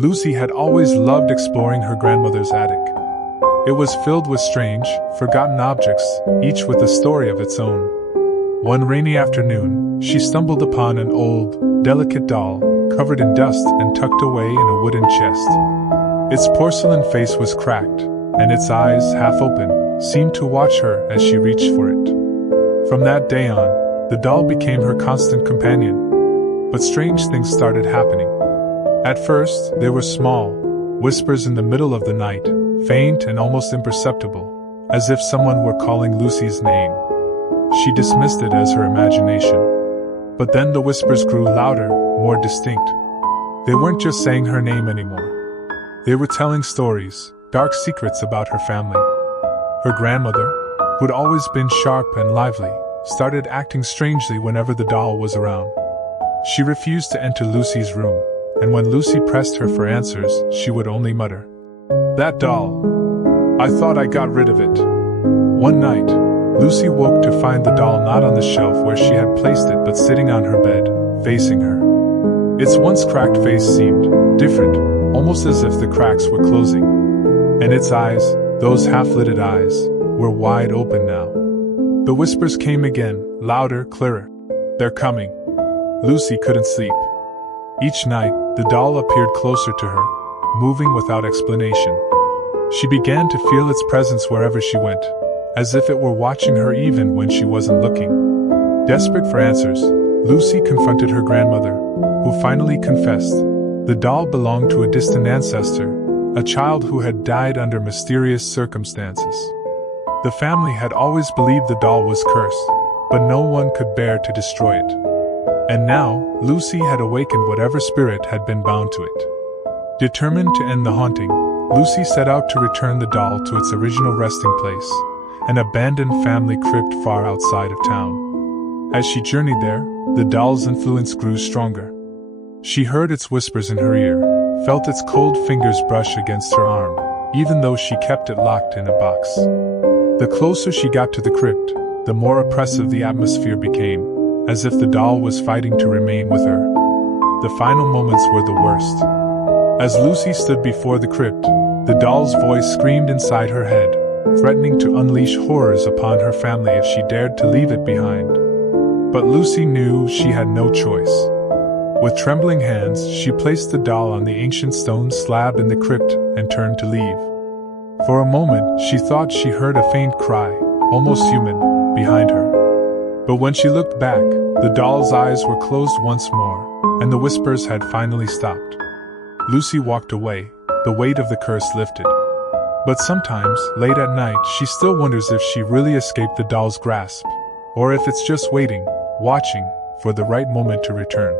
Lucy had always loved exploring her grandmother's attic. It was filled with strange, forgotten objects, each with a story of its own. One rainy afternoon, she stumbled upon an old, delicate doll, covered in dust and tucked away in a wooden chest. Its porcelain face was cracked, and its eyes, half open, seemed to watch her as she reached for it. From that day on, the doll became her constant companion. But strange things started happening. At first, they were small, whispers in the middle of the night, faint and almost imperceptible, as if someone were calling Lucy's name. She dismissed it as her imagination. But then the whispers grew louder, more distinct. They weren't just saying her name anymore. They were telling stories, dark secrets about her family. Her grandmother, who'd always been sharp and lively, started acting strangely whenever the doll was around. She refused to enter Lucy's room, and when Lucy pressed her for answers, she would only mutter, "That doll. I thought I got rid of it." One night, Lucy woke to find the doll not on the shelf where she had placed it but sitting on her bed, facing her. Its once cracked face seemed different, almost as if the cracks were closing. And its eyes, those half-lidded eyes, were wide open now. The whispers came again, louder, clearer. "They're coming." Lucy couldn't sleep. Each night, the doll appeared closer to her, moving without explanation. She began to feel its presence wherever she went, as if it were watching her even when she wasn't looking. Desperate for answers, Lucy confronted her grandmother, who finally confessed. The doll belonged to a distant ancestor, a child who had died under mysterious circumstances. The family had always believed the doll was cursed, but no one could bear to destroy it. And now, Lucy had awakened whatever spirit had been bound to it. Determined to end the haunting, Lucy set out to return the doll to its original resting place, an abandoned family crypt far outside of town. As she journeyed there, the doll's influence grew stronger. She heard its whispers in her ear, felt its cold fingers brush against her arm, even though she kept it locked in a box. The closer she got to the crypt, the more oppressive the atmosphere became, as if the doll was fighting to remain with her. The final moments were the worst. As Lucy stood before the crypt, the doll's voice screamed inside her head, threatening to unleash horrors upon her family if she dared to leave it behind. But Lucy knew she had no choice. With trembling hands, she placed the doll on the ancient stone slab in the crypt and turned to leave. For a moment, she thought she heard a faint cry, almost human, behind her. But when she looked back, the doll's eyes were closed once more, and the whispers had finally stopped. Lucy walked away, the weight of the curse lifted. But sometimes, late at night, she still wonders if she really escaped the doll's grasp, or if it's just waiting, watching, for the right moment to return.